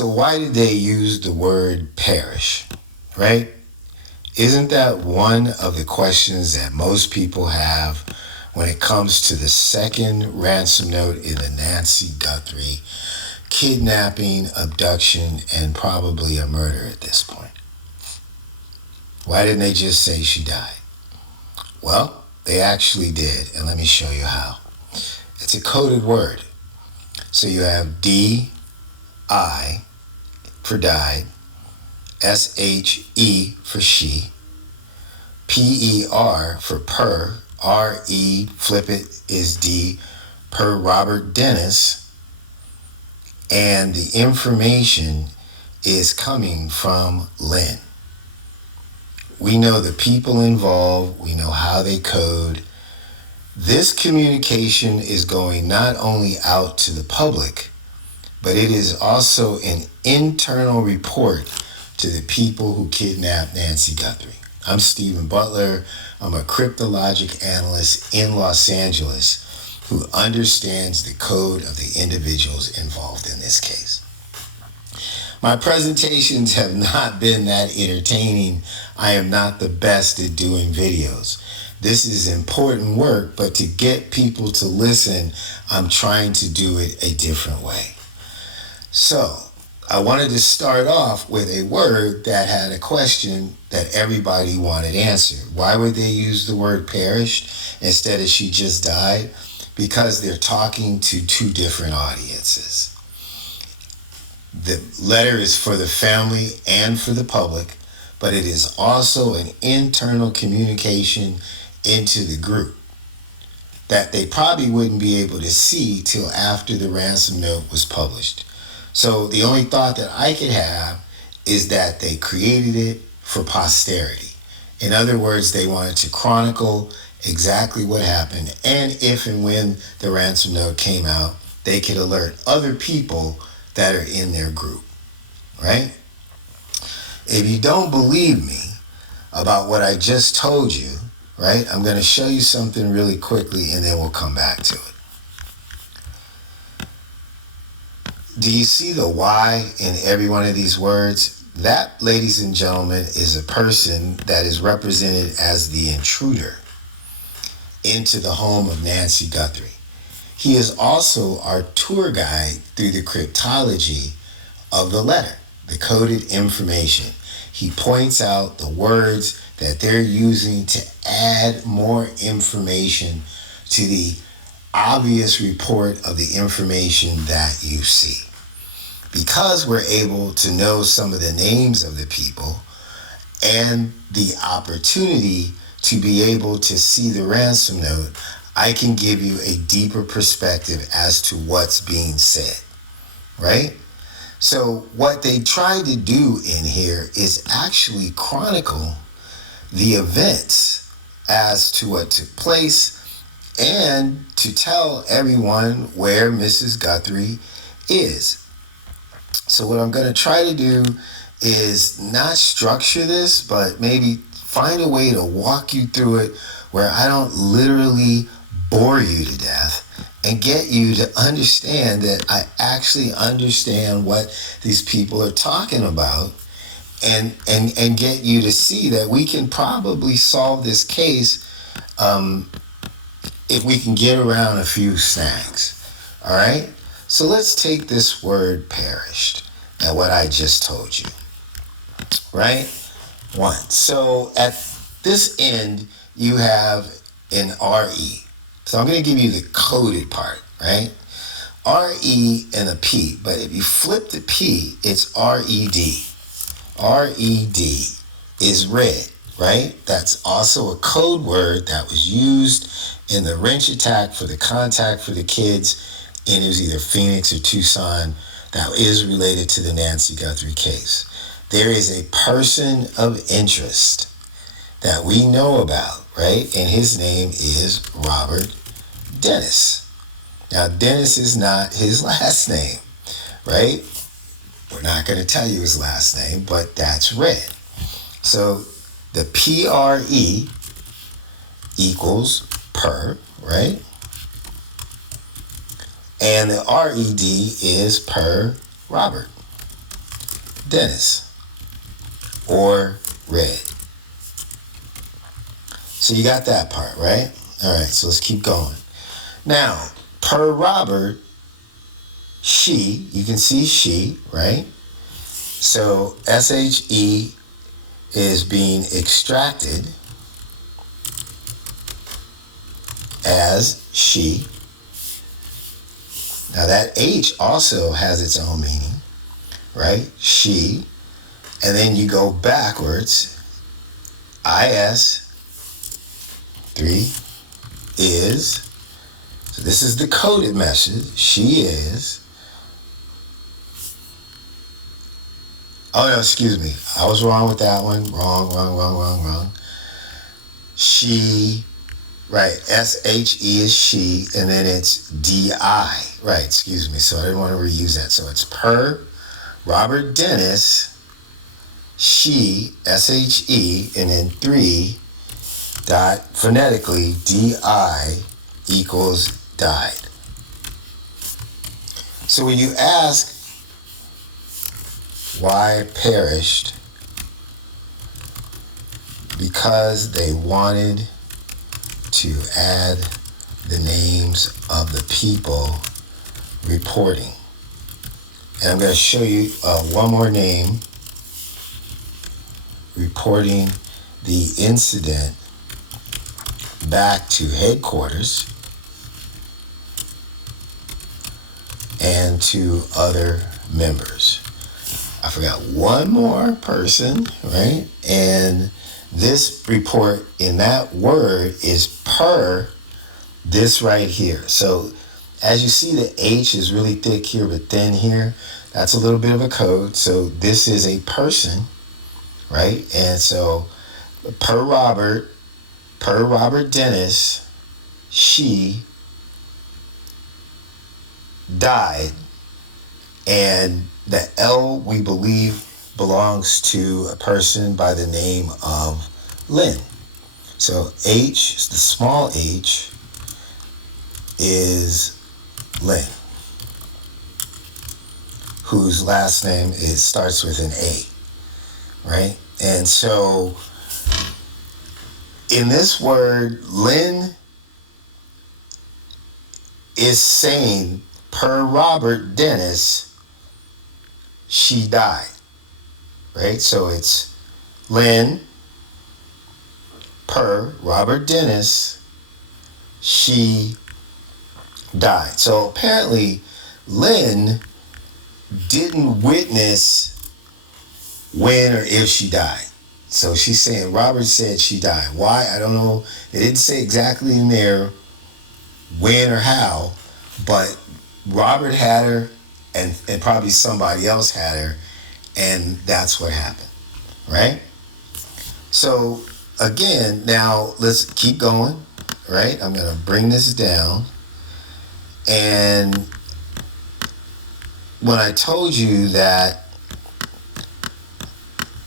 So why did they use the word perish, right? Isn't that one of the questions that most people have when it comes to the second ransom note in the Nancy Guthrie kidnapping, abduction, and probably a murder at this point? Why didn't they just say she died? Well, they actually did, and let me show you how. It's a coded word. So you have D-I for died, S-H-E for she, P-E-R for per, R-E, flip it, is D, per Robert Dennis, and the information is coming from Lynn. We know the people involved, we know how they code. This communication is going not only out to the public, but it is also an internal report to the people who kidnapped Nancy Guthrie. I'm Stephen Butler. I'm a cryptologic analyst in Los Angeles who understands the code of the individuals involved in this case. My presentations have not been that entertaining. I am not the best at doing videos. This is important work, but to get people to listen, I'm trying to do it a different way. So, I wanted to start off with a word that had a question that everybody wanted answered. Why would they use the word perished instead of she just died? Because they're talking to two different audiences. The letter is for the family and for the public, but it is also an internal communication into the group that they probably wouldn't be able to see till after the ransom note was published. So the only thought that I could have is that they created it for posterity. In other words, they wanted to chronicle exactly what happened, and if and when the ransom note came out, they could alert other people that are in their group, right? If you don't believe me about what I just told you, right, I'm going to show you something really quickly and then we'll come back to it. Do you see the Y in every one of these words? That, ladies and gentlemen, is a person that is represented as the intruder into the home of Nancy Guthrie. He is also our tour guide through the cryptology of the letter, the coded information. He points out the words that they're using to add more information to the obvious report of the information that you see. Because we're able to know some of the names of the people and the opportunity to be able to see the ransom note, I can give you a deeper perspective as to what's being said, right? So what they try to do in here is actually chronicle the events as to what took place and to tell everyone where Mrs. Guthrie is. So what I'm going to try to do is not structure this, but maybe find a way to walk you through it where I don't literally bore you to death and get you to understand that I actually understand what these people are talking about and get you to see that we can probably solve this case if we can get around a few snags. All right? So let's take this word perished and what I just told you. Right? One. So at this end, you have an RE. So I'm going to give you the coded part, right? RE and a P. But if you flip the P, it's RED. RED is red, right? That's also a code word that was used in the wrench attack for the contact for the kids, and it was either Phoenix or Tucson. That is related to the Nancy Guthrie case. There is a person of interest that we know about, right? And his name is Robert Dennis. Now, Dennis is not his last name, right? We're not going to tell you his last name, but that's red. So the PRE equals per, right? And the RED is per Robert. Dennis, or red. So you got that part, right? All right, so let's keep going. Now, per Robert, she, you can see she, right? So SHE is being extracted as she. Now that H also has its own meaning, right? She. And then you go backwards. IS, 3, is. So this is the coded message. She is. Oh, no, excuse me. I was wrong with that one. Wrong. She, right. SHE is she, and then it's DI. Right, excuse me. So I didn't want to reuse that. So it's per Robert Dennis, she, SHE, and then 3 dot phonetically DI equals died. So when you ask why perished, because they wanted to add the names of the people reporting. And I'm going to show you one more name reporting the incident back to headquarters and to other members. I forgot one more person, right? And this report in that word is per this right here. So as you see, the H is really thick here but thin here. That's a little bit of a code. So this is a person, right? And so per Robert Dennis, she died. And the L, we believe, belongs to a person by the name of Lynn. So H, the small h, is Lynn, whose last name starts with an A, right? And so in this word, Lynn is saying, per Robert Dennis, she died, right? So it's Lynn, per Robert Dennis, she died. So apparently Lynn didn't witness when or if she died. So she's saying Robert said she died. Why? I don't know. They didn't say exactly in there when or how, but Robert had her and probably somebody else had her, and that's what happened, right? So again, now let's keep going, right? I'm going to bring this down. And when I told you that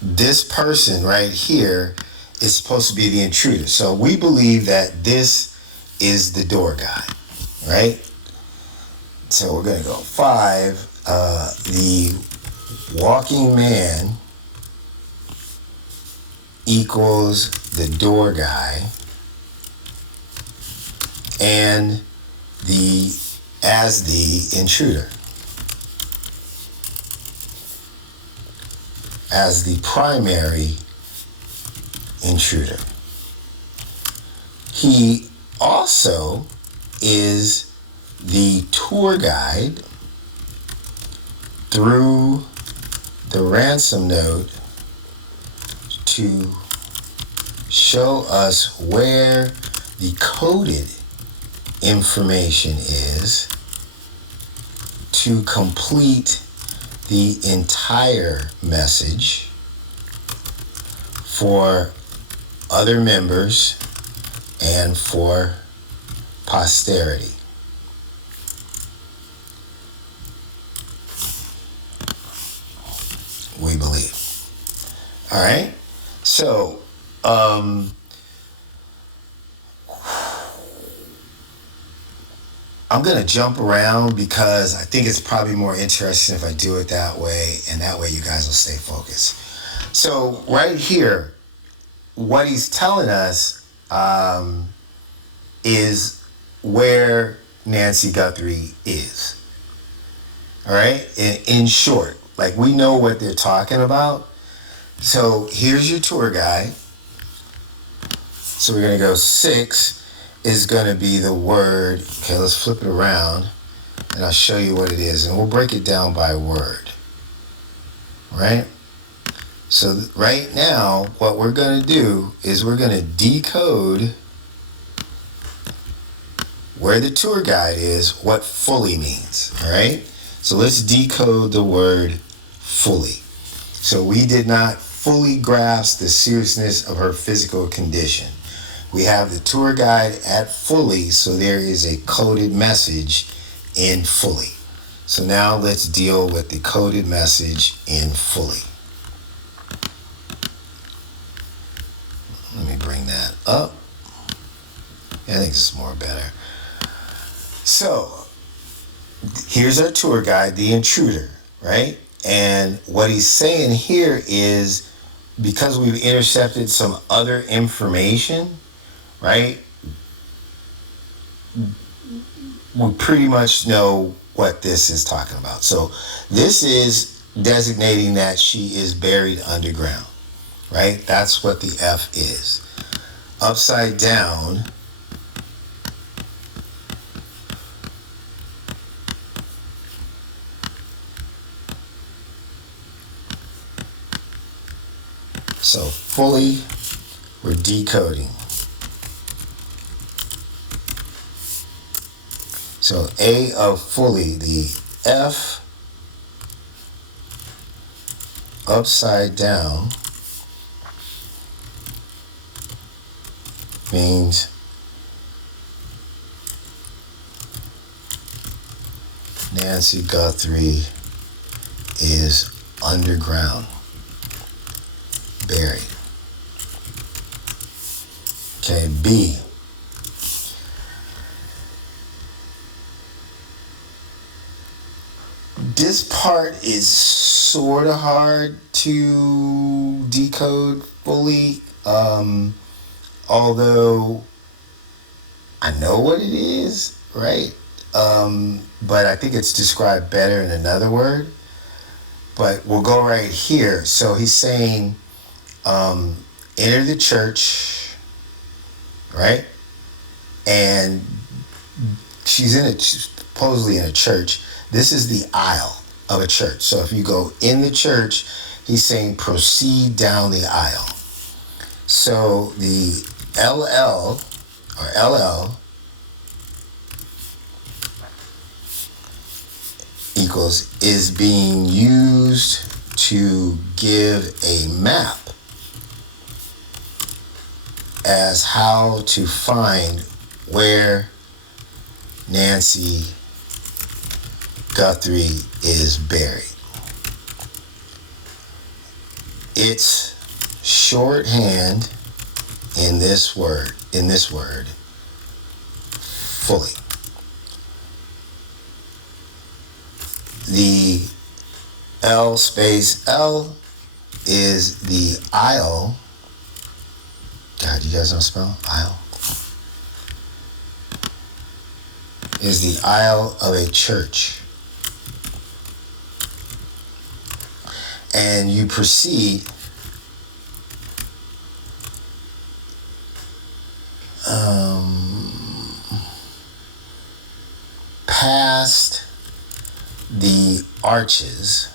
this person right here is supposed to be the intruder. So we believe that this is the door guy, right? So we're going to go 5. The walking man equals the door guy, and as the intruder, as the primary intruder. He also is the tour guide through the ransom node to show us where the coded information is to complete the entire message for other members and for posterity. We believe. All right. So, I'm going to jump around because I think it's probably more interesting if I do it that way, and that way you guys will stay focused. So right here, what he's telling us is where Nancy Guthrie is. All right? In short, like we know what they're talking about. So here's your tour guide. So we're going to go 6 is going to be the word. Okay, let's flip it around and I'll show you what it is. And we'll break it down by word. Right? So right now, what we're going to do is we're going to decode where the tour guide is, what fully means. All right? So let's decode the word fully. So we did not fully grasp the seriousness of her physical condition. We have the tour guide at fully, so there is a coded message in fully. So now let's deal with the coded message in fully. Let me bring that up. I think this is more better. So here's our tour guide, the intruder, right? And what he's saying here is because we've intercepted some other information, right? We pretty much know what this is talking about. So this is designating that she is buried underground, right? That's what the F is. Upside down so fully, we're decoding. So A of fully, the F upside down means Nancy Guthrie is underground, buried. Okay, B. This part is sort of hard to decode fully, although I know what it is, right? But I think it's described better in another word. But we'll go right here. So he's saying, enter the church, right? And she's supposedly in a church. This is the aisle of a church. So if you go in the church, he's saying proceed down the aisle. So the LL equals is being used to give a map as how to find where Nancy Guthrie is buried. It's shorthand in this word, fully. The L space L is the aisle. God, you guys don't spell aisle? Is the aisle of a church. And you proceed past the arches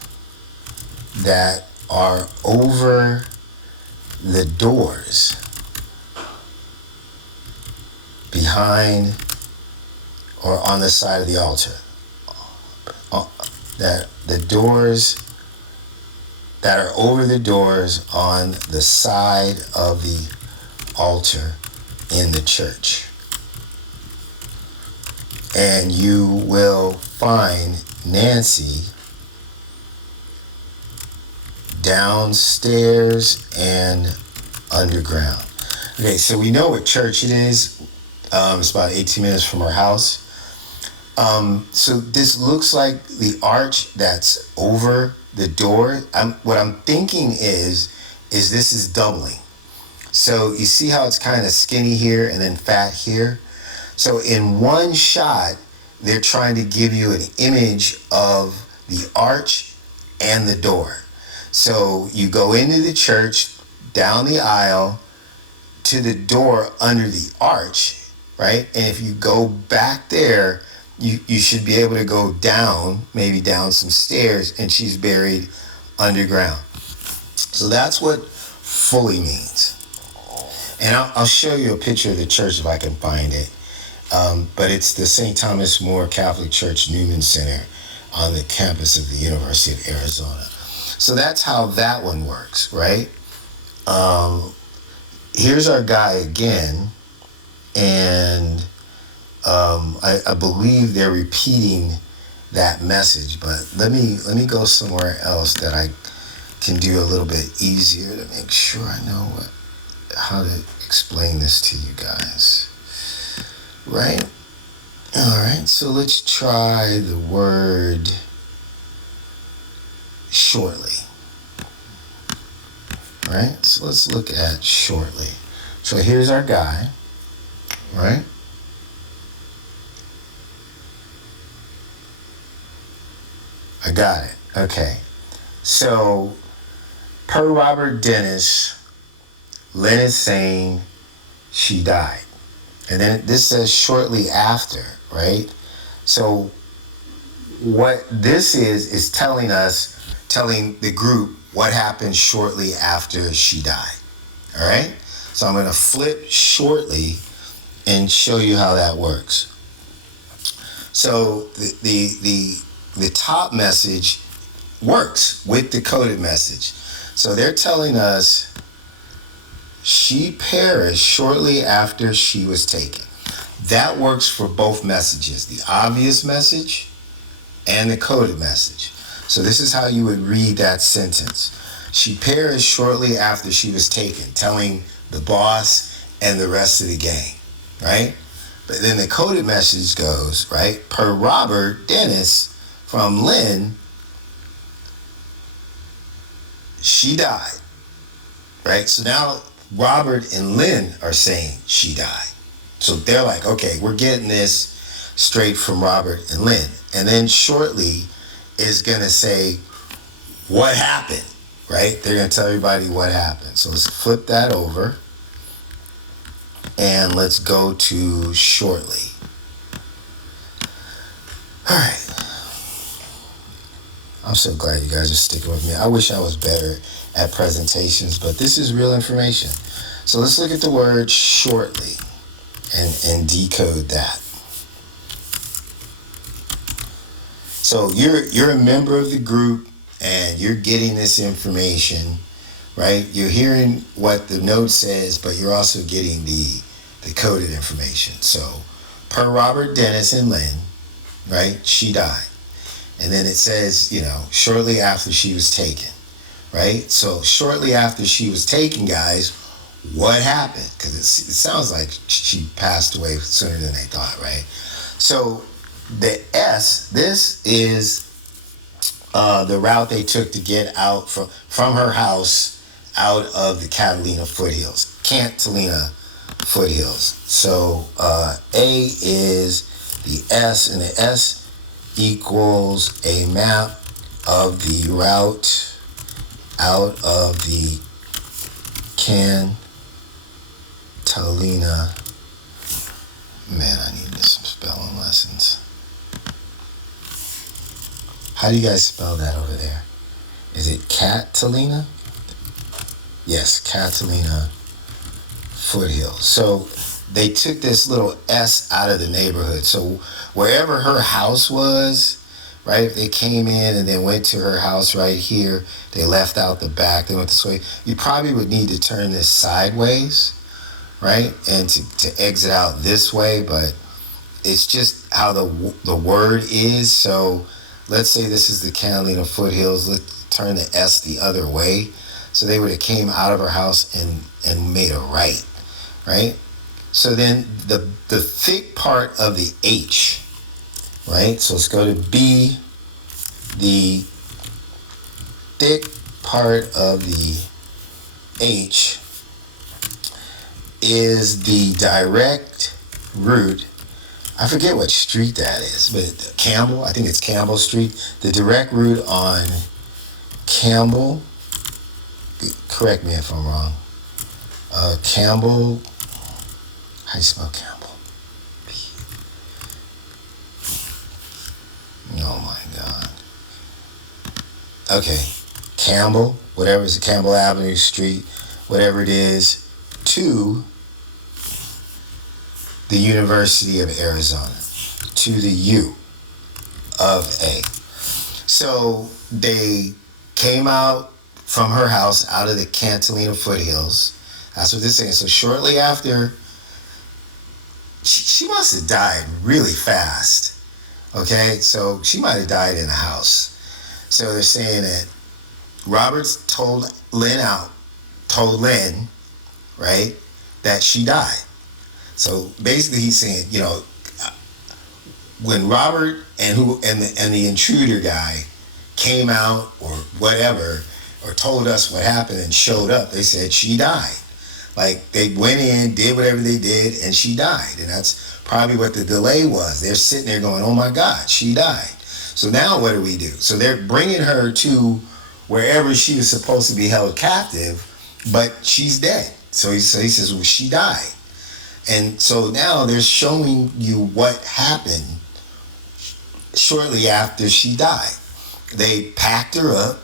that are over the doors behind or on the side of the altar. That the doors that are over the doors on the side of the altar in the church. And you will find Nancy downstairs and underground. Okay, so we know what church it is. It's about 18 minutes from our house. So this looks like the arch that's over the door. What I'm thinking is this is doubling. So you see how it's kind of skinny here and then fat here? So in one shot, they're trying to give you an image of the arch and the door. So you go into the church, down the aisle, to the door under the arch, right? And if you go back there, you should be able to go down, maybe down some stairs, and she's buried underground. So that's what fully means. And I'll show you a picture of the church if I can find it. But it's the St. Thomas More Catholic Church Newman Center on the campus of the University of Arizona. So that's how that one works, right? Here's our guy again, and I believe they're repeating that message, but let me go somewhere else that I can do a little bit easier to make sure I know how to explain this to you guys. Right? Alright, so let's try the word shortly. Right? So let's look at shortly. So here's our guy. Right? I got it. Okay. So, per Robert Dennis, Lynn is saying she died. And then this says shortly after, right? So what this is telling the group what happened shortly after she died. All right? So I'm going to flip shortly and show you how that works. So the top message works with the coded message. So they're telling us she perished shortly after she was taken. That works for both messages, the obvious message and the coded message. So this is how you would read that sentence. She perished shortly after she was taken, telling the boss and the rest of the gang, right? But then the coded message goes, right? Per Robert Dennis from Lynn, she died, right? So now Robert and Lynn are saying she died. So they're like, okay, we're getting this straight from Robert and Lynn. And then shortly is going to say what happened, right? They're going to tell everybody what happened. So let's flip that over. And let's go to shortly. All right. I'm so glad you guys are sticking with me. I wish I was better at presentations, but this is real information. So let's look at the word shortly and decode that. So you're a member of the group and you're getting this information, right? You're hearing what the note says, but you're also getting the coded information. So per Robert Dennis and Lynn, right? She died. And then it says, shortly after she was taken, right? So shortly after she was taken, guys, what happened? Because it sounds like she passed away sooner than they thought, right? So the S, this is the route they took to get out from her house out of the Catalina foothills, Cantalina foothills. So A is the S, and the S equals a map of the route out of the Cantalina. Man, I need some spelling lessons. How do you guys spell that over there? Is it Catalina? Yes, Catalina foothills. So they took this little S out of the neighborhood. So wherever her house was, right, if they came in and then went to her house right here, they left out the back, they went this way, you probably would need to turn this sideways, right, and to exit out this way, but it's just how the word is. So let's say this is the Catalina foothills. Let's turn the S the other way. So they would have came out of her house and made a right, right? So then the thick part of the H, right? So let's go to B. The thick part of the H is the direct route. I forget what street that is, but Campbell, I think it's Campbell Street. The direct route on Campbell, correct me if I'm wrong. Campbell, how do you spell Campbell? Oh my God. Okay, Campbell, whatever is Campbell Avenue Street, whatever it is, to the University of Arizona, to the U of A. So they came out from her house out of the Catalina foothills. That's what they're saying. So shortly after, she must have died really fast. Okay, so she might have died in the house. So they're saying that Roberts told Lynn, right, that she died. So basically he's saying, when Robert and the intruder guy came out or whatever, or told us what happened and showed up, they said she died. Like, they went in, did whatever they did, and she died. And that's probably what the delay was. They're sitting there going, oh my God, she died. So now what do we do? So they're bringing her to wherever she was supposed to be held captive, but she's dead. So he says, well, she died. And so now they're showing you what happened shortly after she died. They packed her up,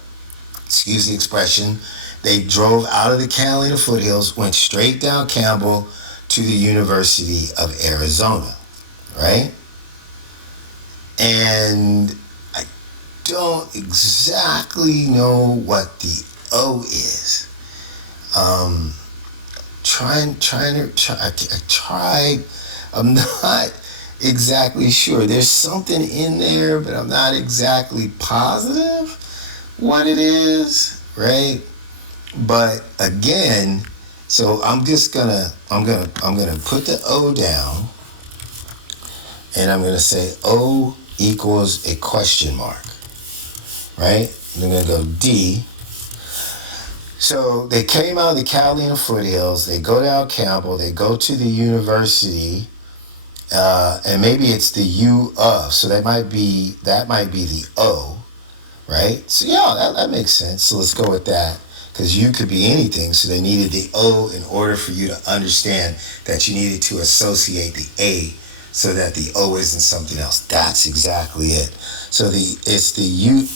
excuse the expression. They drove out of the Catalina foothills, went straight down Campbell to the University of Arizona, right? And I don't exactly know what the O is. I tried. I'm not exactly sure. There's something in there, but I'm not exactly positive what it is, right? But again, so I'm gonna put the O down, and I'm gonna say O equals a question mark, right? And I'm gonna go D. So they came out of the Catalina foothills, they go down Campbell, they go to the university, and maybe it's the U of, so that might be the O, right? So yeah, that makes sense. So let's go with that, because U could be anything, so they needed the O in order for you to understand that you needed to associate the A so that the O isn't something else. That's exactly it. So the U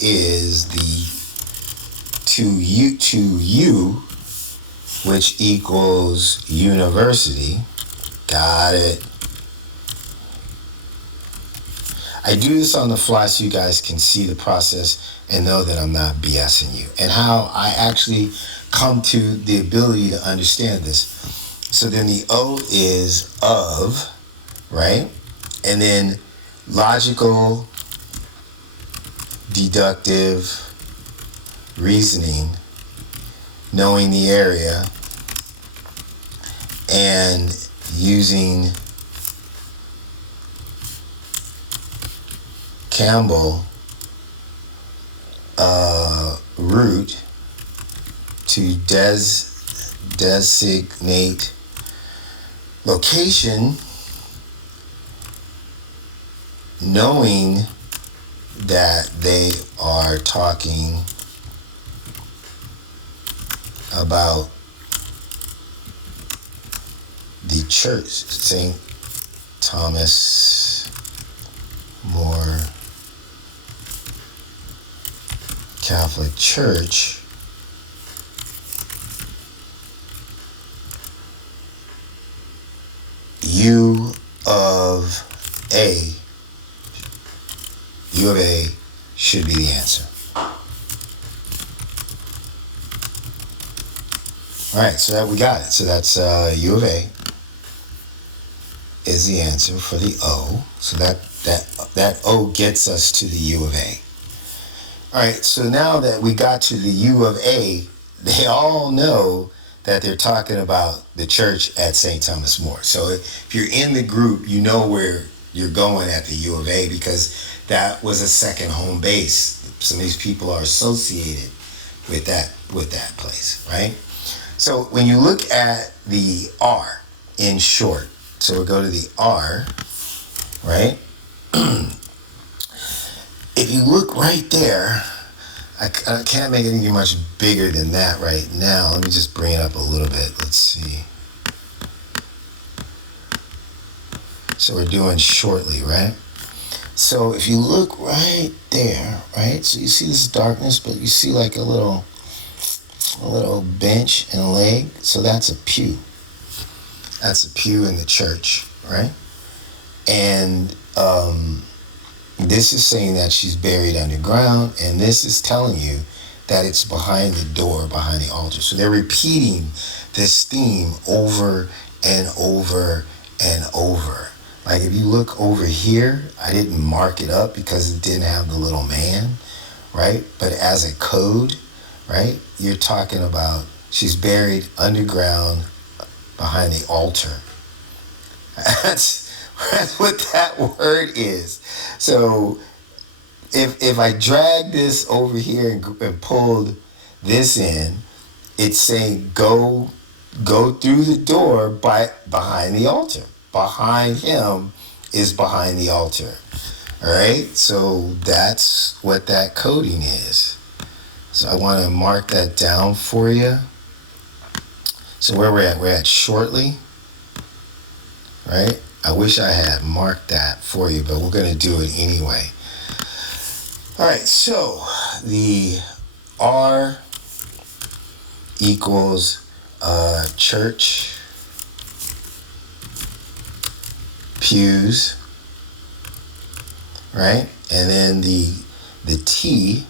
is the to U, which equals university. Got it. I do this on the fly so you guys can see the process and know that I'm not BSing you, and how I actually come to the ability to understand this. So then the O is of, right? And then logical, deductive, reasoning, knowing the area, and using Campbell root to designate location, knowing that they are talking about the church, St. Thomas More Catholic Church, U of A should be the answer. All right, so that we got it. So that's U of A is the answer for the O. So that O gets us to the U of A. All right, so now that we got to the U of A, they all know that they're talking about the church at St. Thomas More. So if you're in the group, you know where you're going at the U of A because that was a second home base. Some of these people are associated with that place, right? So when you look at the R in short, so we'll go to the R, right? If you look right there, I can't make it any much bigger than that right now. Let me just bring it up a little bit. Let's see. So we're doing shortly, right? So if you look right there, right? So you see this darkness, but you see like a little bench and a leg. So that's a pew. That's a pew in the church, right? And this is saying that she's buried underground, and this is telling you that it's behind the door, behind the altar. So they're repeating this theme over and over and over. Like if you look over here, I didn't mark it up because it didn't have the little man, right? But as a code, right, you're talking about she's buried underground behind the altar. That's what that word is. So if I drag this over here and pulled this in, it's saying go through the door behind the altar. Behind him is behind the altar. All right, so that's what that coding is. So I want to mark that down for you. So where we're at shortly, right? I wish I had marked that for you, but we're going to do it anyway. All right, so the R equals church, pews, right? And then the T,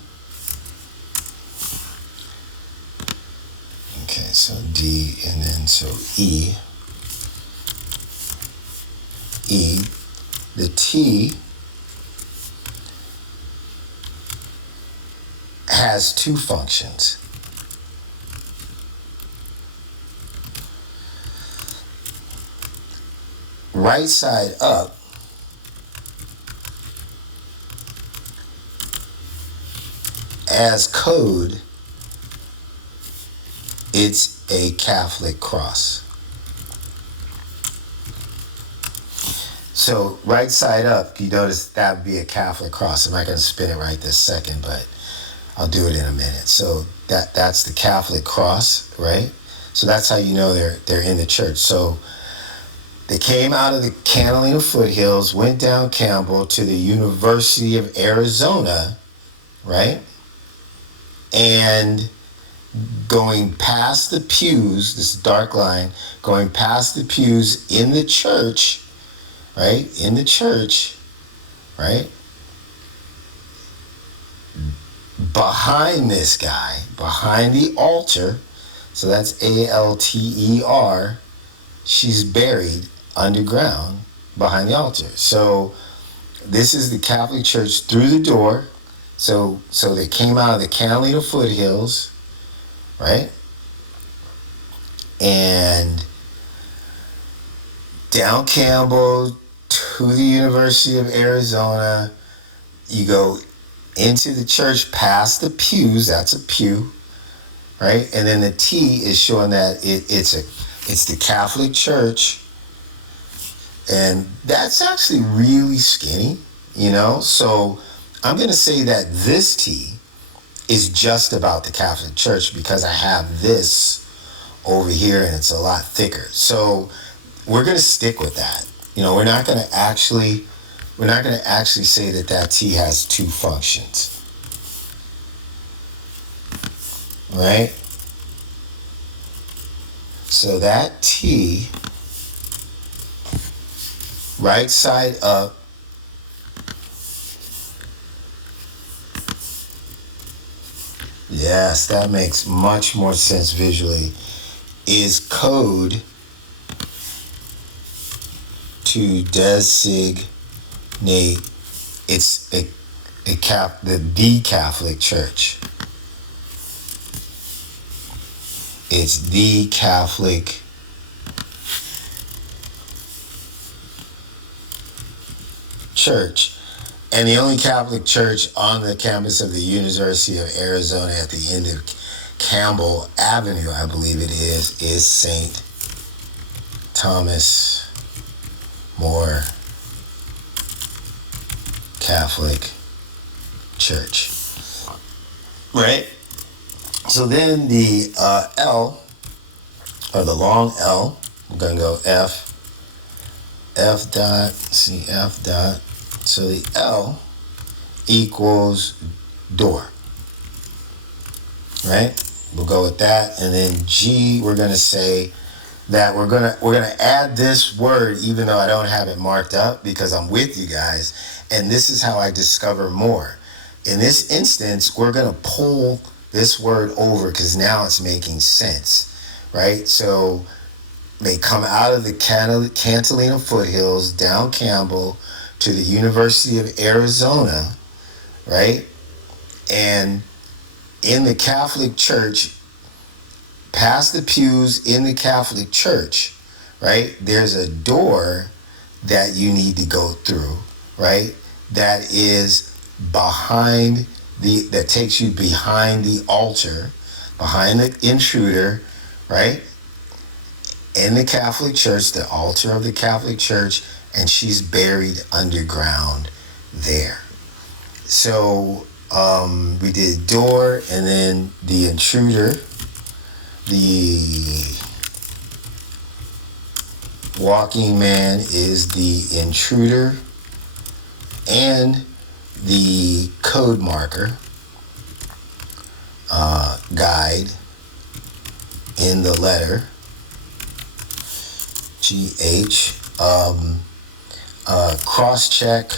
okay, so D, and then so E, the T has two functions. Right side up as code, it's a Catholic cross. So right side up, you notice that would be a Catholic cross. I'm not going to spin it right this second, but I'll do it in a minute. So that's the Catholic cross, right? So that's how you know they're in the church. So they came out of the Catalina foothills, went down Campbell to the University of Arizona, right? And going past the pews, this dark line, going past the pews in the church, right? In the church, right? Behind this guy, behind the altar, so that's ALTER, she's buried underground behind the altar. So this is the Catholic Church through the door. So they came out of the Catalina foothills, right? And down Campbell to the University of Arizona. You go into the church past the pews, that's a pew, right? And then the T is showing that it's the Catholic Church. And that's actually really skinny, you know? So I'm going to say that this T is just about the Catholic Church because I have this over here and it's a lot thicker. So we're going to stick with that. You know, we're not going to actually say that T has two functions. Right? So that T, right side up, yes, that makes much more sense visually, is code to designate it's the Catholic Church. It's the Catholic church, and the only Catholic church on the campus of the University of Arizona at the end of Campbell Avenue, I believe it is St. Thomas More Catholic Church. Right? So then the L, or the long L, we're going to go F dot, F dot. So the L equals door. Right? We'll go with that. And then G, we're going to say that we're gonna add this word, even though I don't have it marked up, because I'm with you guys, and this is how I discover more. In this instance, we're gonna pull this word over because now it's making sense, right? So they come out of the Catalina foothills down Campbell to the University of Arizona, right? And in the Catholic Church, past the pews in the Catholic Church, right, there's a door that you need to go through, right, that is behind that takes you behind the altar, behind the intruder, right, in the Catholic Church, the altar of the Catholic Church, and she's buried underground there. So we did door, and then the intruder. The walking man is the intruder, and the code marker guide in the letter GH. Cross-check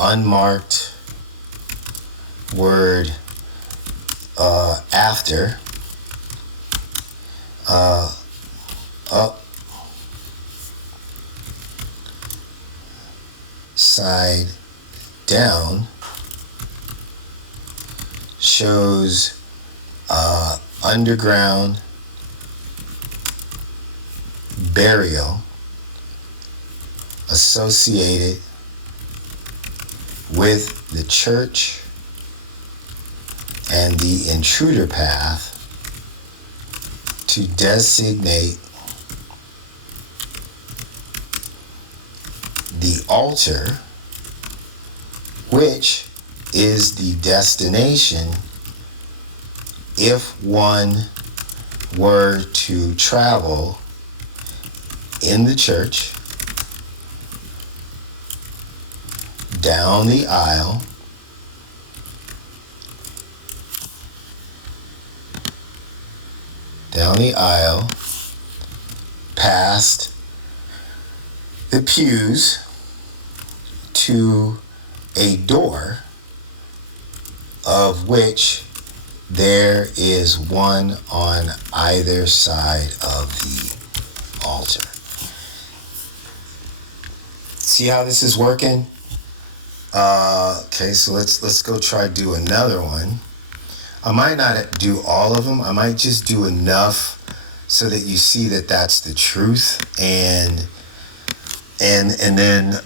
unmarked word after upside down shows underground burial associated with the church and the intruder path to designate the altar, which is the destination if one were to travel in the church, down the aisle, past the pews to a door of which there is one on either side of the altar. See how this is working? Okay, so let's go try to do another one. I might not do all of them. I might just do enough so that you see that that's the truth, and then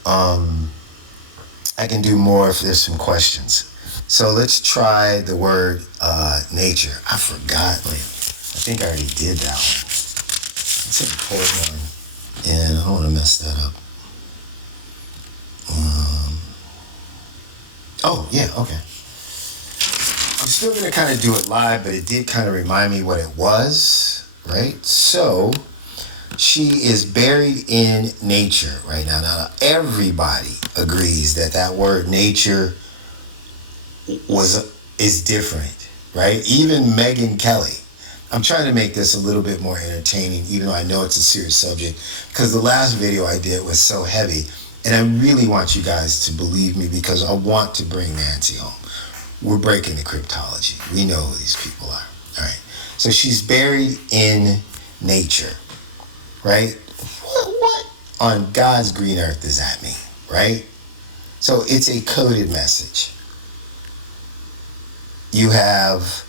I can do more if there's some questions. So let's try the word nature. I forgot. Wait, I think I already did that one. It's an important one, and I don't want to mess that up. Oh yeah, okay. I'm still gonna kind of do it live, but it did kind of remind me what it was, right? So she is buried in nature right now. Now everybody agrees that that word nature is different, right? Even Megan Kelly. I'm trying to make this a little bit more entertaining, even though I know it's a serious subject, because the last video I did was so heavy, and I really want you guys to believe me because I want to bring Nancy home. We're breaking the cryptology. We know who these people are. All right. So she's buried in nature, right? What on God's green earth does that mean, right? So it's a coded message. You have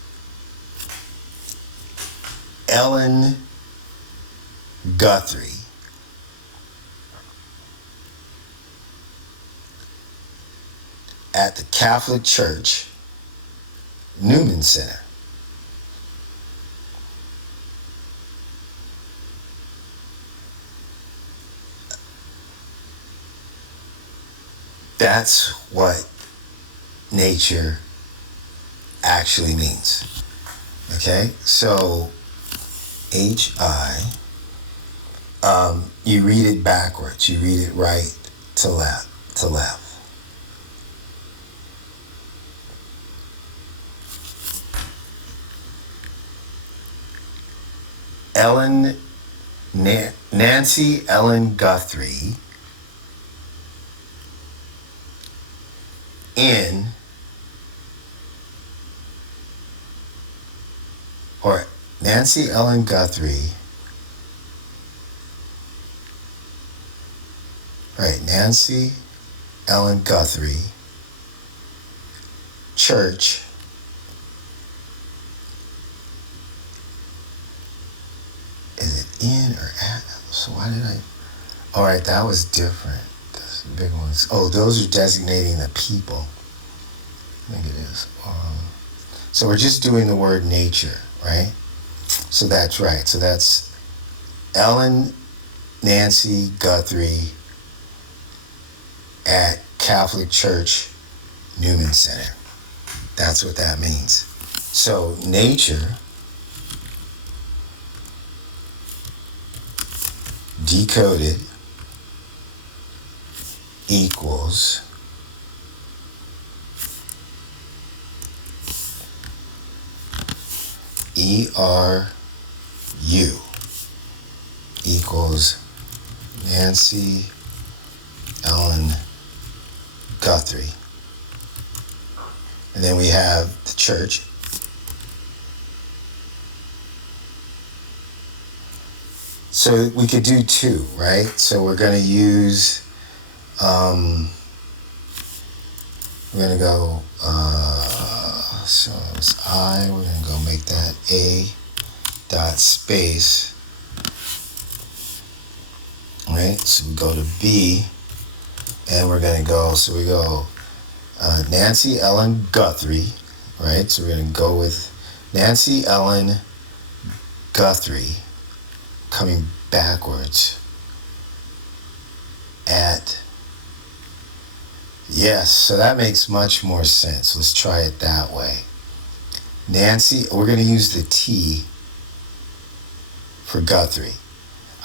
Ellen Guthrie at the Catholic Church Newman Center. That's what nature actually means. Okay, so H-I, you read it backwards. You read it right to left. Nancy Ellen Guthrie in, or Nancy Ellen Guthrie, right, Nancy Ellen Guthrie Church is it in or at? So why did I? All right, that was different. That's the big ones. Oh, those are designating the people. I think it is. So we're just doing the word nature, right? So that's right. So that's Ellen Nancy Guthrie at Catholic Church Newman Center. That's what that means. So nature decoded equals ERU equals Nancy Ellen Guthrie. And then we have the church. So we could do two, right? So we're going to use, we're going to go, so it's I, we're going to go make that A dot space, right? So we go to B, and we're going to go, so we go Nancy Ellen Guthrie, right? So we're going to go with Nancy Ellen Guthrie coming backwards at, yes, so that makes much more sense. Let's try it that way. Nancy, we're going to use the T for Guthrie.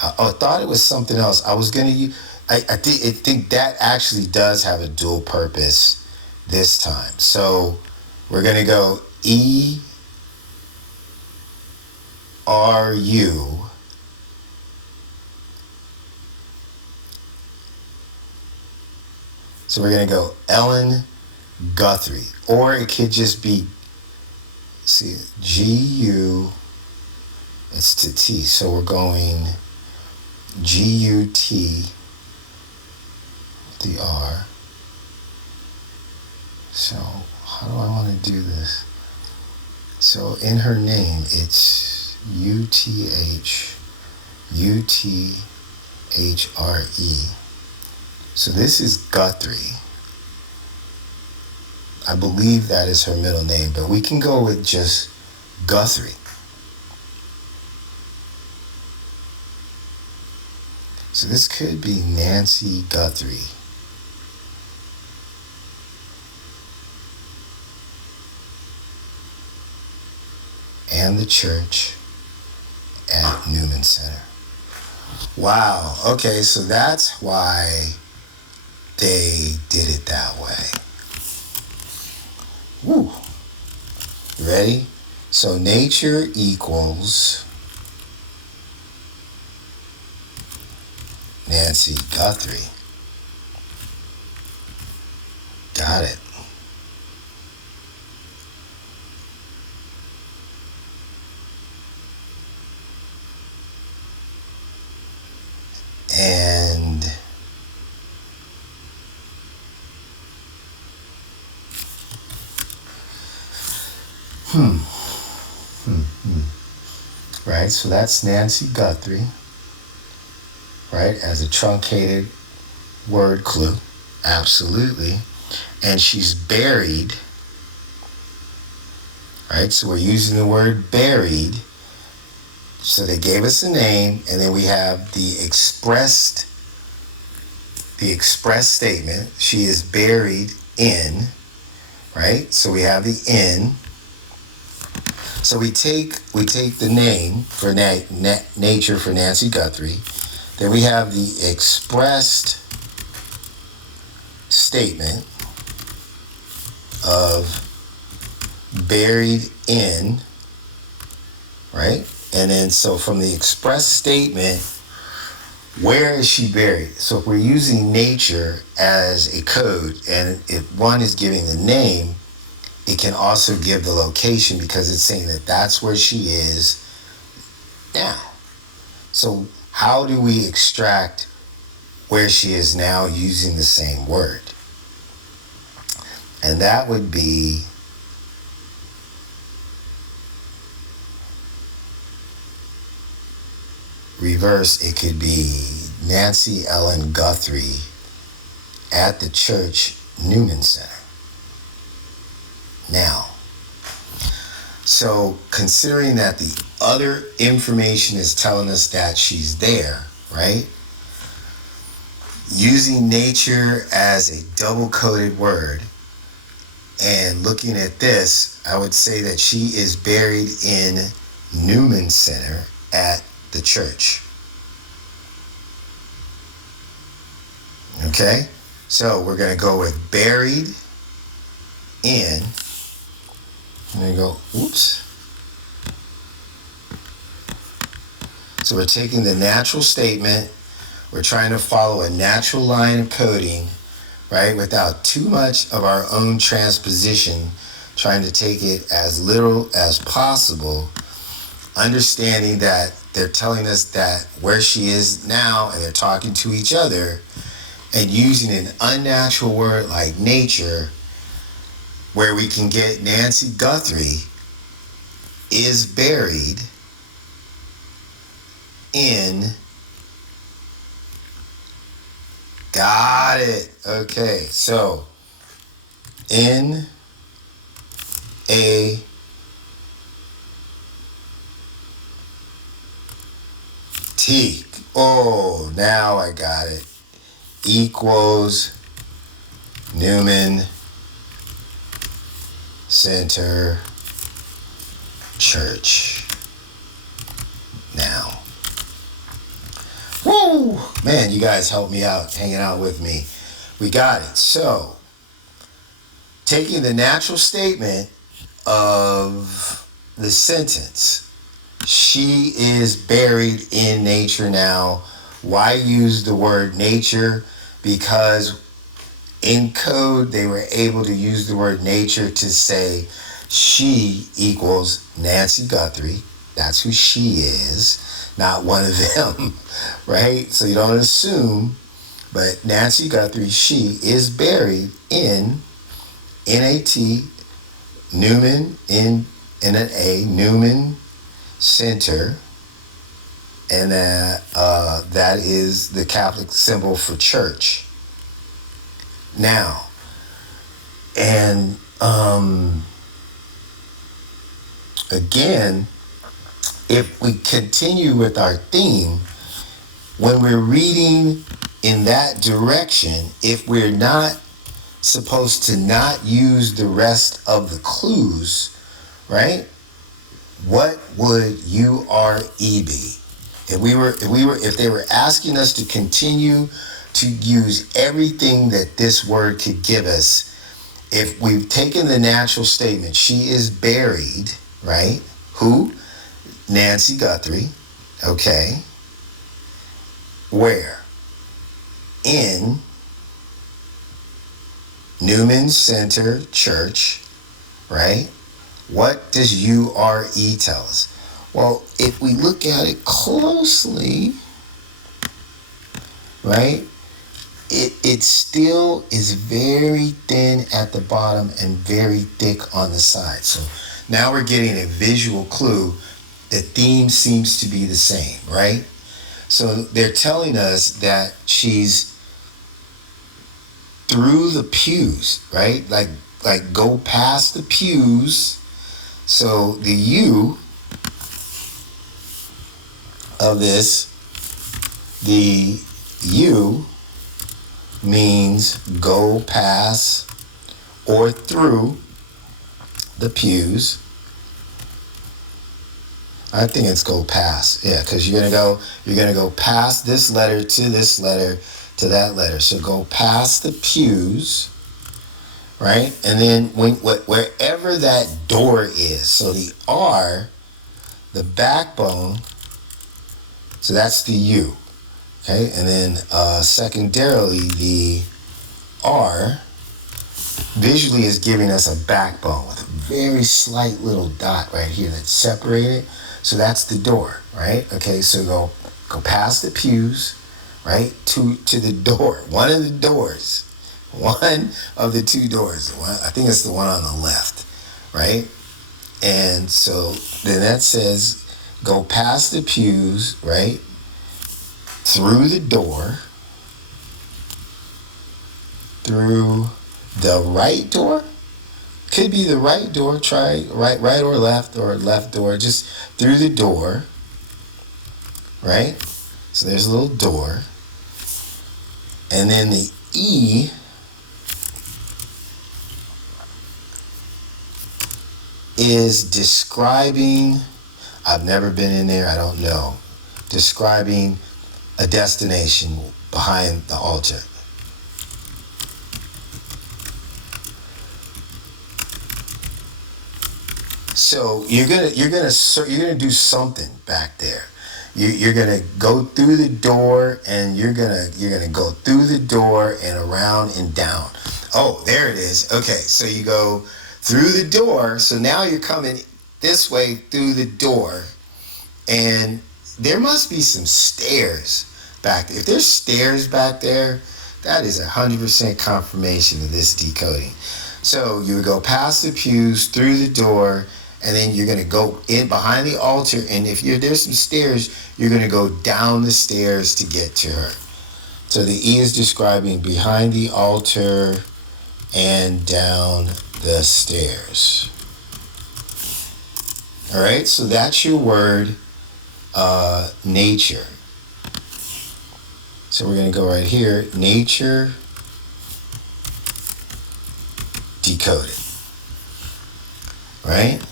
I thought it was something else. I was going to use, I think that actually does have a dual purpose this time. So we're going to go ERU So we're going to go Ellen Guthrie. Or it could just be, see, G-U, it's to T. So we're going G-U-T, the R. So how do I want to do this? So in her name, it's U-T-H-U-T-H-R-E. So this is Guthrie. I believe that is her middle name, but we can go with just Guthrie. So this could be Nancy Guthrie. And the church at Newman Center. Wow. Okay, so that's why they did it that way. Woo. Ready? So nature equals Nancy Guthrie. Got it. And right, so that's Nancy Guthrie, right, as a truncated word clue. Absolutely. and she's buried, right? So we're using the word buried. So they gave us a name, and then we have the express statement. She is buried in, right? So we have the in. So we take the name for nature for Nancy Guthrie. Then we have the expressed statement of buried in, right? And then so from the express statement, where is she buried? So if we're using nature as a code, and if one is giving the name, it can also give the location because it's saying that that's where she is now. So how do we extract where she is now using the same word? And that would be reverse. It could be Nancy Ellen Guthrie at the church Newman Center. Now, so considering that the other information is telling us that she's there, right? Using nature as a double-coded word and looking at this, I would say that she is buried in Newman Center at the church. Okay? So we're going to go with buried in. I'm going to go, oops. So we're taking the natural statement. We're trying to follow a natural line of coding, right, without too much of our own transposition, trying to take it as literal as possible, understanding that they're telling us that where she is now and they're talking to each other, and using an unnatural word like nature, where we can get Nancy Guthrie is buried in. Got it. Okay, so in a T. Oh, now I got it. Equals Newman Center Church. Now. Woo! Man, you guys helped me out, hanging out with me. We got it. So, taking the natural statement of the sentence, she is buried in nature now. Why use the word nature? Because in code, they were able to use the word nature to say she equals Nancy Guthrie. That's who she is, not one of them, right? So you don't assume, but Nancy Guthrie, she is buried in N-A-T, Newman, in an A, Newman Center, and that is the Catholic symbol for church. Now, and again, if we continue with our theme, when we're reading in that direction, if we're not supposed to not use the rest of the clues, right? What would URE be? If they were asking us to continue to use everything that this word could give us, if we've taken the natural statement, she is buried, right? Who? Nancy Guthrie, okay. Where? In Newman Center Church, right? What does URE tell us? Well, if we look at it closely, right, it still is very thin at the bottom and very thick on the side. So now we're getting a visual clue. The theme seems to be the same, right? So they're telling us that she's through the pews, right? Like go past the pews. So the U of this, the U means go past or through the pews. I think it's go past. Yeah, because you're gonna go past this letter to this letter to that letter. So go past the pews, right? And then wherever that door is. So the R, the backbone. So that's the U, okay? And then secondarily, the R visually is giving us a backbone with a very slight little dot right here that's separated. So that's the door, right? Okay, so go past the pews, right, to the door. One of the doors. One of the two doors. I think it's the one on the left, right? And so then that says go past the pews, right, through the door, through the right door. Could be the right door. Try right or left door. Just through the door, right? So there's a little door. And then the E is describing, I've never been in there, I don't know, describing a destination behind the altar. So you're gonna do something back there. You're gonna go through the door, and you're gonna go through the door and around and down. Oh, there it is. Okay, so you go through the door. So now you're coming this way through the door, and there must be some stairs back there. If there's stairs back there, that is 100% confirmation of this decoding. So you would go past the pews, through the door, and then you're going to go in behind the altar, and if there's some stairs, you're going to go down the stairs to get to her. So the E is describing behind the altar and down the stairs. All right, so that's your word, nature. So we're going to go right here, nature, decoded. Right?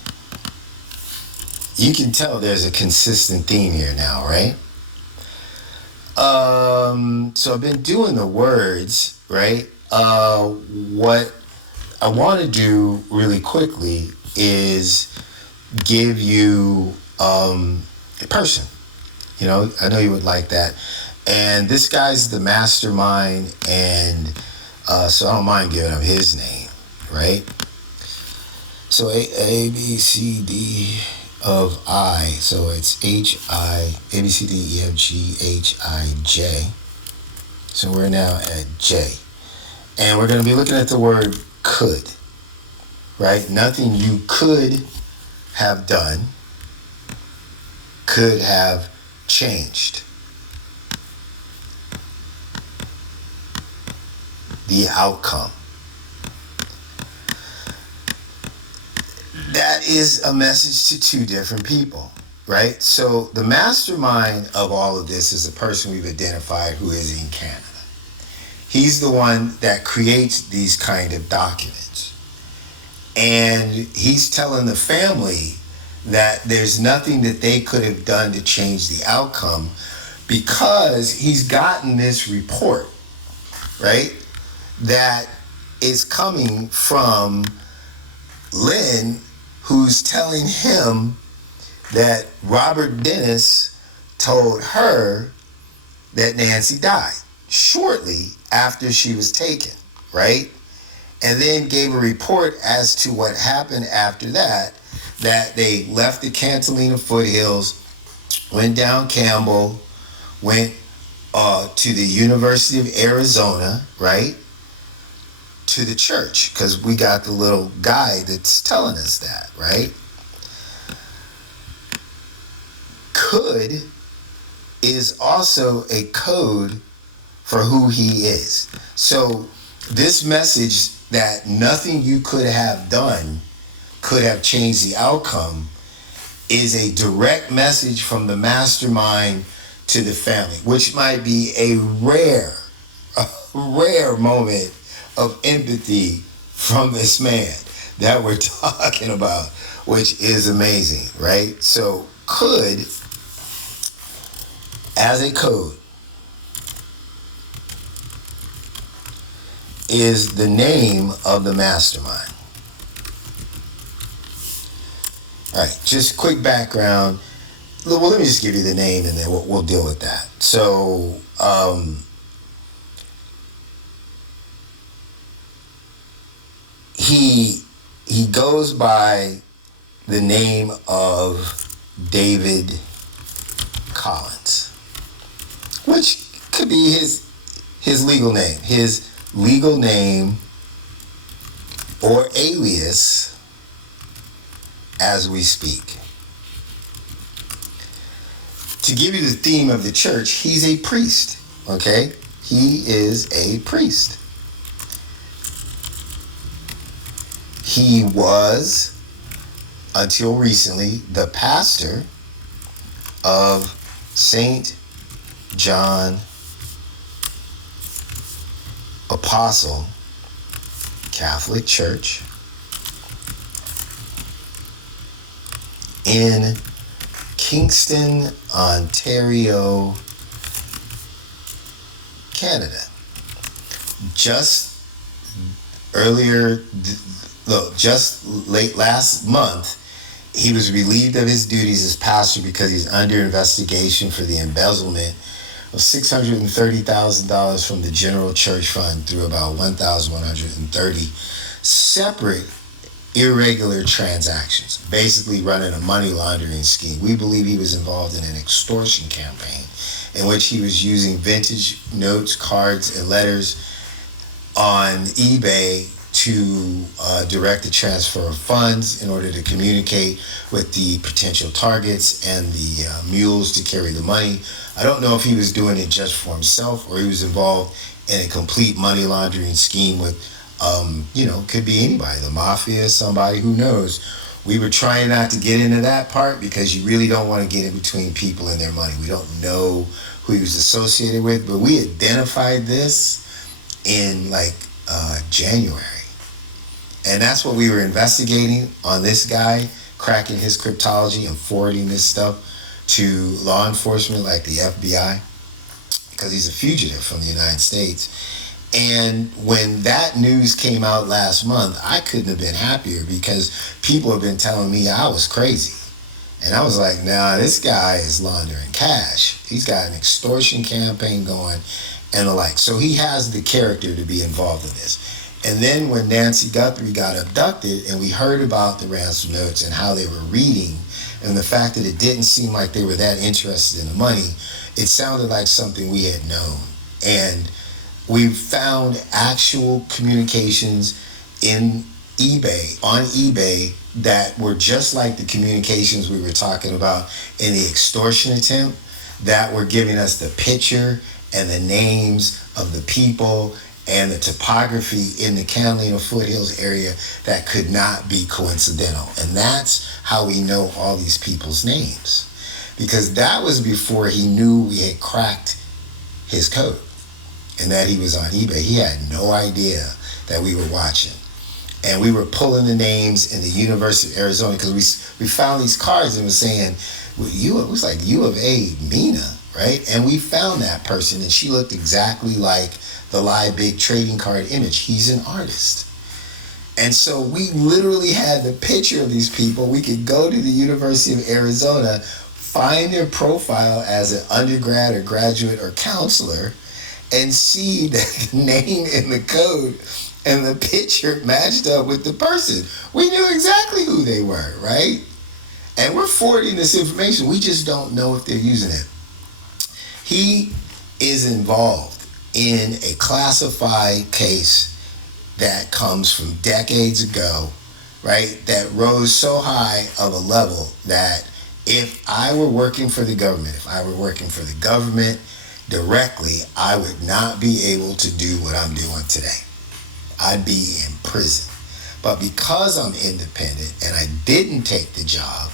You can tell there's a consistent theme here now, right? So I've been doing the words, right? What I want to do really quickly is give you a person. You know, I know you would like that. And this guy's the mastermind, and so I don't mind giving him his name, right? So A, B, C, D of I. So it's H-I, A, B, C, D, E, F, G, H, I, J. So we're now at J. And we're going to be looking at the word could, right? Nothing you could have done could have changed the outcome. That is a message to two different people, right? So the mastermind of all of this is a person we've identified who is in Canada. He's the one that creates these kind of documents. And he's telling the family that there's nothing that they could have done to change the outcome because he's gotten this report, right, that is coming from Lynn, who's telling him that Robert Dennis told her that Nancy died shortly after she was taken, right? And then gave a report as to what happened after that they left the Catalina foothills, went down Campbell, went to the University of Arizona, right? To the church, because we got the little guy that's telling us that, right? Could is also a code for who he is. So This message that nothing you could have done could have changed the outcome is a direct message from the mastermind to the family, which might be a rare moment of empathy from this man that we're talking about, which is amazing, right? So, could, as a code, is the name of the mastermind. All right, just quick background. Well, let me just give you the name and then we'll deal with that. So, he goes by the name of David Collins, which could be his legal name. His legal name or alias as we speak. To give you the theme of the church, he's a priest, okay? He is a priest. He was, until recently, the pastor of St. John Apostle Catholic Church in Kingston, Ontario, Canada. Just late last month, he was relieved of his duties as pastor because he's under investigation for the embezzlement of $630,000 from the general church fund through about 1,130 separate irregular transactions, basically running a money laundering scheme. We believe he was involved in an extortion campaign in which he was using vintage notes, cards, and letters on eBay to direct the transfer of funds in order to communicate with the potential targets and the mules to carry the money. I don't know if he was doing it just for himself or he was involved in a complete money laundering scheme with, could be anybody, the mafia, somebody, who knows. We were trying not to get into that part because you really don't want to get in between people and their money. We don't know who he was associated with, but we identified this in January. And that's what we were investigating on this guy, cracking his cryptology and forwarding this stuff to law enforcement like the FBI, because he's a fugitive from the United States. And when that news came out last month, I couldn't have been happier because people have been telling me I was crazy. And I was like, nah, this guy is laundering cash. He's got an extortion campaign going and the like. So he has the character to be involved in this. And then when Nancy Guthrie got abducted and we heard about the ransom notes and how they were reading and the fact that it didn't seem like they were that interested in the money, it sounded like something we had known. And we found actual communications on eBay, that were just like the communications we were talking about in the extortion attempt, that were giving us the picture and the names of the people and the topography in the Catalina foothills area that could not be coincidental. And that's how we know all these people's names, because that was before he knew we had cracked his code and that he was on eBay. He had no idea that we were watching. And we were pulling the names in the University of Arizona because we found these cards and was saying, it was like U of A Mina, right? And we found that person and she looked exactly like the live big trading card image. He's an artist. And so we literally had the picture of these people. We could go to the University of Arizona, find their profile as an undergrad or graduate or counselor, and see that the name and the code and the picture matched up with the person. We knew exactly who they were, right? And we're forwarding this information. We just don't know if they're using it. He is involved in a classified case that comes from decades ago, right? That rose so high of a level that if I were working for the government, directly, I would not be able to do what I'm doing today. I'd be in prison. But because I'm independent and I didn't take the job,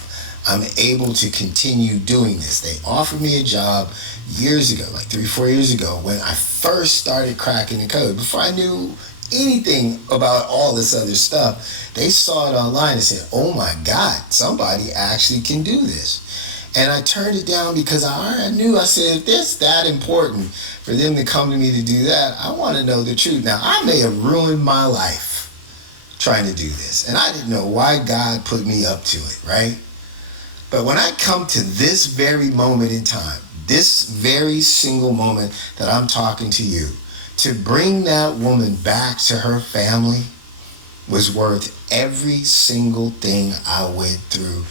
I'm able to continue doing this. They offered me a job years ago, like 3-4 years ago, when I first started cracking the code. Before I knew anything about all this other stuff, they saw it online and said, oh my God, somebody actually can do this. And I turned it down because I knew, I said, if it's that important for them to come to me to do that, I want to know the truth. Now, I may have ruined my life trying to do this, and I didn't know why God put me up to it, right? But when I come to this very moment in time, this very single moment that I'm talking to you, to bring that woman back to her family was worth every single thing I went through,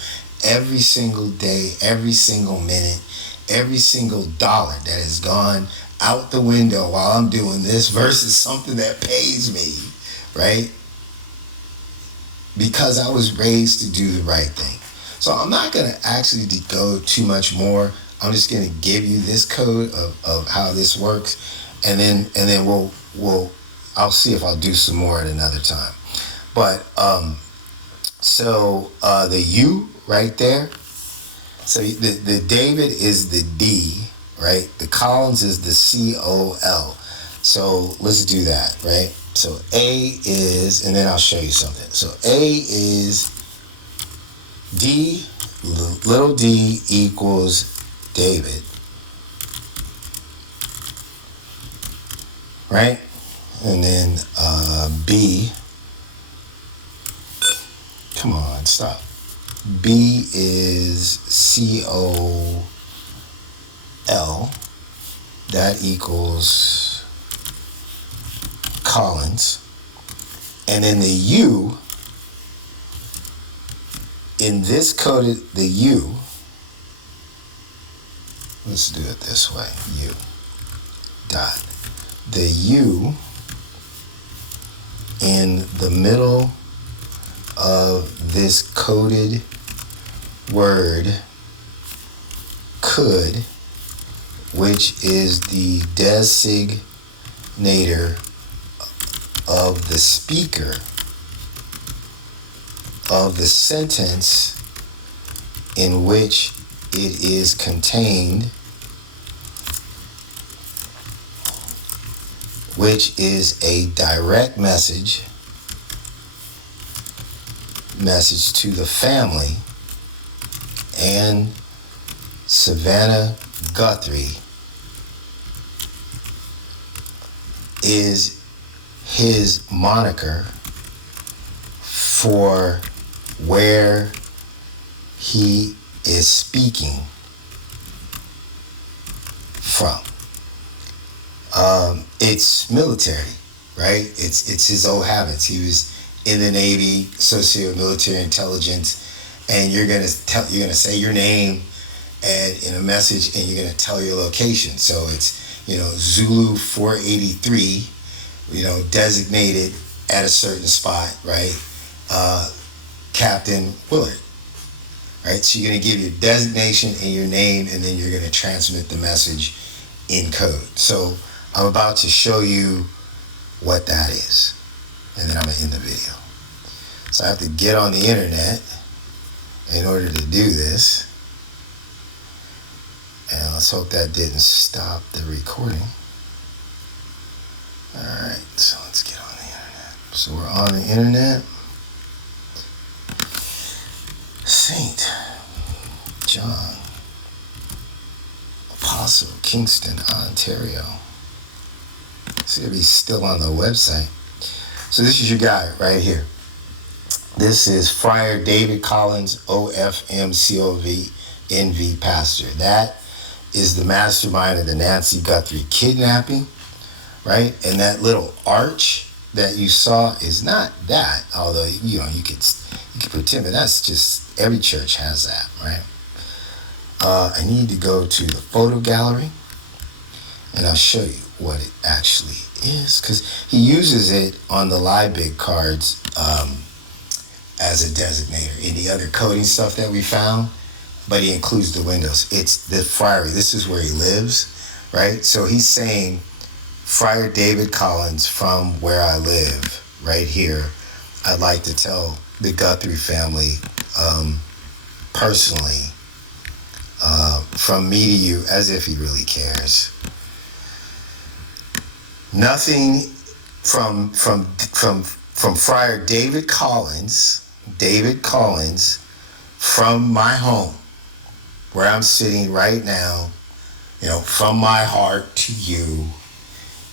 every single day, every single minute, every single dollar that has gone out the window while I'm doing this versus something that pays me, right? Because I was raised to do the right thing. So I'm not going to actually decode too much more. I'm just going to give you this code of how this works, and then I'll see if I'll do some more at another time. But the U right there. So the David is the D, right? The Collins is the COL. So let's do that, right? So A is, and then I'll show you something. So A is D, little d equals David, right? And then B, come on, stop. B is COL, that equals Collins. And then the U, in this coded, the U, let's do it this way, U dot. The U in the middle of this coded word could, which is the designator of the speaker of the sentence in which it is contained, which is a direct message to the family and Savannah Guthrie, is his moniker for where he is speaking from. It's military, right? It's his old habits. He was in the Navy, socio-military intelligence, and you're gonna say your name and in a message, and you're gonna tell your location. So it's Zulu 483, designated at a certain spot, right? Captain Willard, right? So you're gonna give your designation and your name, and then you're gonna transmit the message in code. So I'm about to show you what that is, and then I'm gonna end the video. So I have to get on the internet in order to do this, and let's hope that didn't stop the recording. All right, so let's get on the internet. So we're on the internet. St. John Apostle, Kingston, Ontario. So it'll be still on the website. So this is your guy right here. This is Friar David Collins, OFMCOV, NV pastor. That is the mastermind of the Nancy Guthrie kidnapping, right? And that little arch that you saw is not that, although you could pretend that that's just, every church has that, right? I need to go to the photo gallery, and I'll show you what it actually is, because he uses it on the Liebig cards as a designator in the other coding stuff that we found, but he includes the windows. It's the friary. This is where he lives, right? So he's saying, Friar David Collins, from where I live, right here, I'd like to tell the Guthrie family personally, from me to you, as if he really cares. Nothing from Friar David Collins, from my home, where I'm sitting right now, from my heart to you,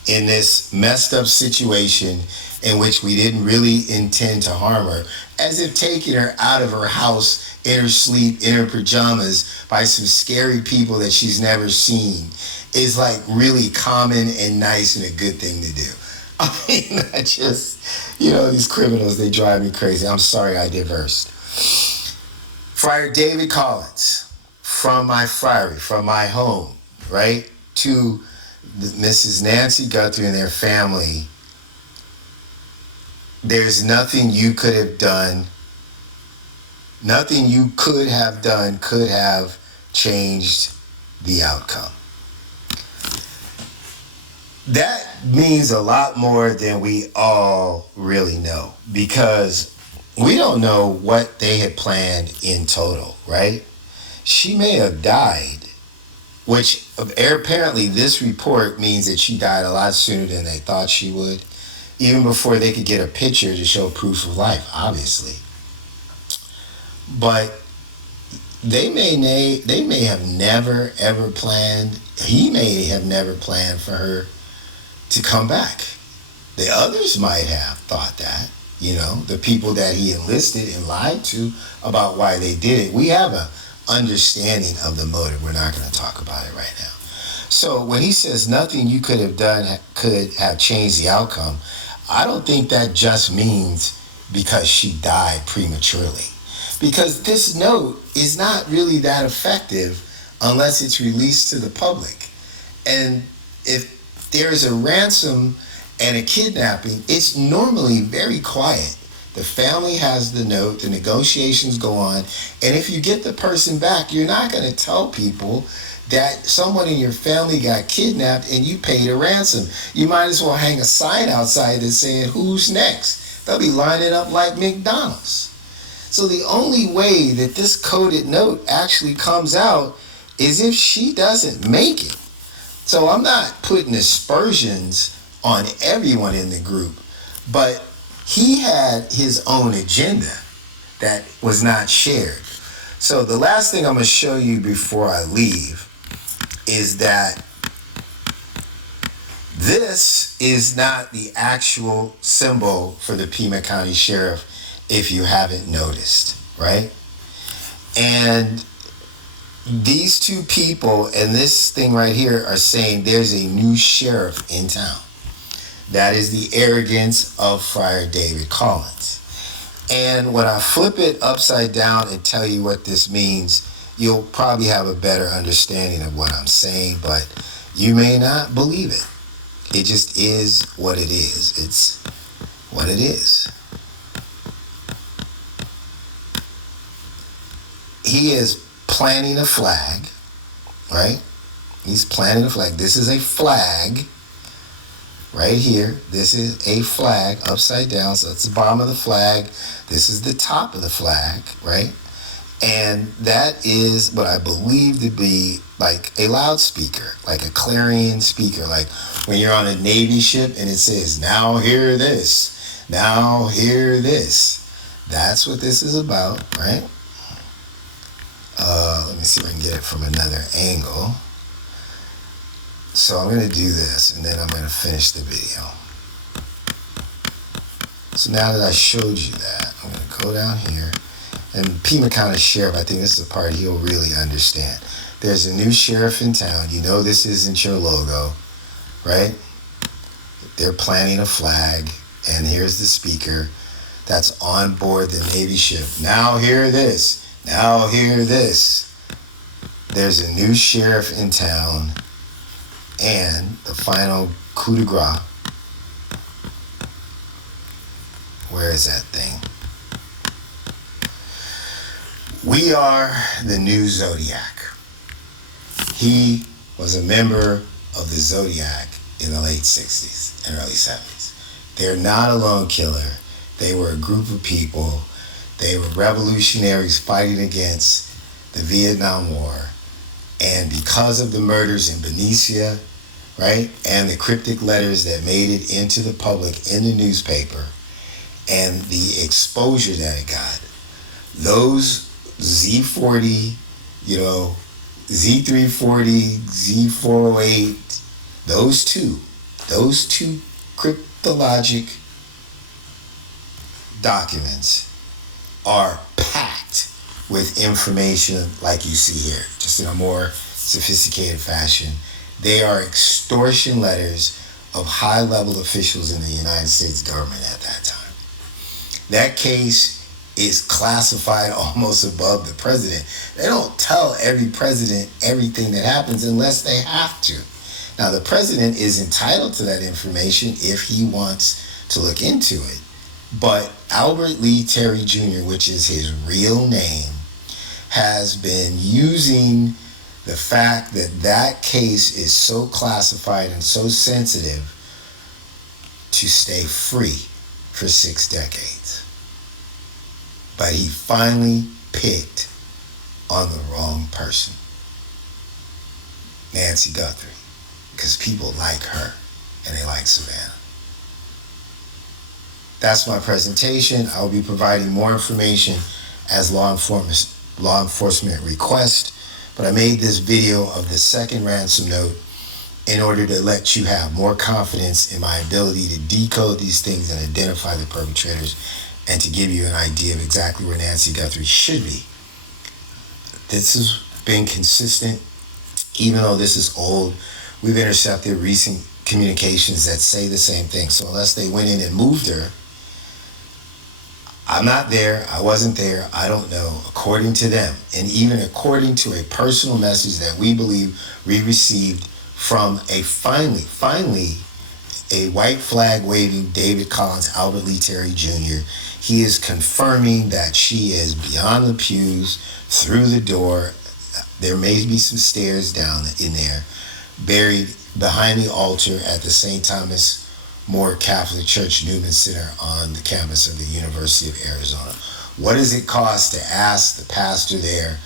in this messed up situation in which we didn't really intend to harm her, as if taking her out of her house in her sleep, in her pajamas, by some scary people that she's never seen, is like really common and nice and a good thing to do. I mean, I just, these criminals, they drive me crazy. I'm sorry I diversed. Friar David Collins, from my friary, from my home, right, to Mrs. Nancy Guthrie and their family, there's nothing you could have done, could have changed the outcome. That means a lot more than we all really know, because we don't know what they had planned in total, right? She may have died, which apparently this report means that she died a lot sooner than they thought she would, even before they could get a picture to show proof of life, obviously. But they may have never ever planned, he may have never planned for her to come back. The others might have thought that, the people that he enlisted and lied to about why they did it. We have a understanding of the motive. We're not going to talk about it right now. So when he says nothing you could have done could have changed the outcome, I don't think that just means because she died prematurely. Because this note is not really that effective unless it's released to the public. And if there is a ransom and a kidnapping, it's normally very quiet. The family has the note, the negotiations go on, and if you get the person back, you're not going to tell people that someone in your family got kidnapped and you paid a ransom. You might as well hang a sign outside that's saying, "Who's next?" They'll be lining up like McDonald's. So the only way that this coded note actually comes out is if she doesn't make it. So I'm not putting aspersions on everyone in the group, but he had his own agenda that was not shared. So the last thing I'm going to show you before I leave is that this is not the actual symbol for the Pima County Sheriff, if you haven't noticed, right? And these two people and this thing right here are saying there's a new sheriff in town. That is the arrogance of Friar David Collins. And when I flip it upside down and tell you what this means, you'll probably have a better understanding of what I'm saying, but you may not believe it. It just is what it is. It's what it is. He is planting a flag, right? He's planting a flag. This is a flag right here. This is a flag upside down. So that's the bottom of the flag. This is the top of the flag, right? And that is what I believe to be like a loudspeaker, like a clarion speaker, like when you're on a Navy ship and it says, "Now hear this, now hear this." That's what this is about, right? Let me see if I can get it from another angle. So I'm going to do this, and then I'm going to finish the video. So now that I showed you that, I'm going to go down here. And Pima County Sheriff, I think this is the part he'll really understand. There's a new sheriff in town. You know this isn't your logo, right? They're planting a flag, and here's the speaker that's on board the Navy ship. Now hear this. Now hear this. There's a new sheriff in town, and the final coup de grace. Where is that thing? We are the new Zodiac. He was a member of the Zodiac in the late 60s and early 70s. They're not a lone killer. They were a group of people. They were revolutionaries fighting against the Vietnam War. And because of the murders in Benicia, right, and the cryptic letters that made it into the public in the newspaper, and the exposure that it got, those Z40, Z340, Z408, those two cryptologic documents are packed with information like you see here, just in a more sophisticated fashion. They are extortion letters of high-level officials in the United States government at that time. That case is classified almost above the president. They don't tell every president everything that happens unless they have to. Now, the president is entitled to that information if he wants to look into it. But Albert Lee Terry Jr., which is his real name, has been using the fact that that case is so classified and so sensitive to stay free for 6 decades. But he finally picked on the wrong person, Nancy Guthrie, because people like her and they like Savannah. That's my presentation. I'll be providing more information as law enforcement request, but I made this video of the second ransom note in order to let you have more confidence in my ability to decode these things and identify the perpetrators, and to give you an idea of exactly where Nancy Guthrie should be. This has been consistent, even though this is old. We've intercepted recent communications that say the same thing. So unless they went in and moved her, I'm not there, I wasn't there, I don't know, according to them. And even according to a personal message that we believe we received from finally, a white flag waving David Collins, Albert Lee Terry Jr. He is confirming that she is beyond the pews, through the door. There may be some stairs down in there, buried behind the altar at the St. Thomas More Catholic Church Newman Center on the campus of the University of Arizona. What does it cost to ask the pastor there,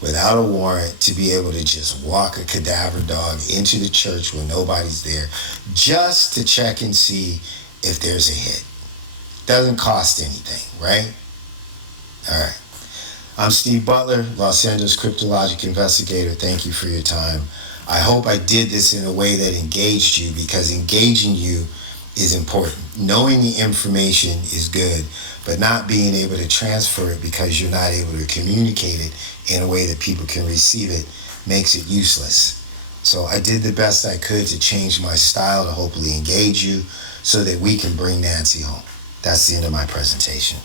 without a warrant, to be able to just walk a cadaver dog into the church when nobody's there, just to check and see if there's a hit? Doesn't cost anything, right? All right. I'm Steve Butler, Los Angeles Cryptologic investigator. Thank you for your time. I hope I did this in a way that engaged you, because engaging you is important. Knowing the information is good, but not being able to transfer it because you're not able to communicate it in a way that people can receive it makes it useless. So I did the best I could to change my style to hopefully engage you so that we can bring Nancy home. That's the end of my presentation.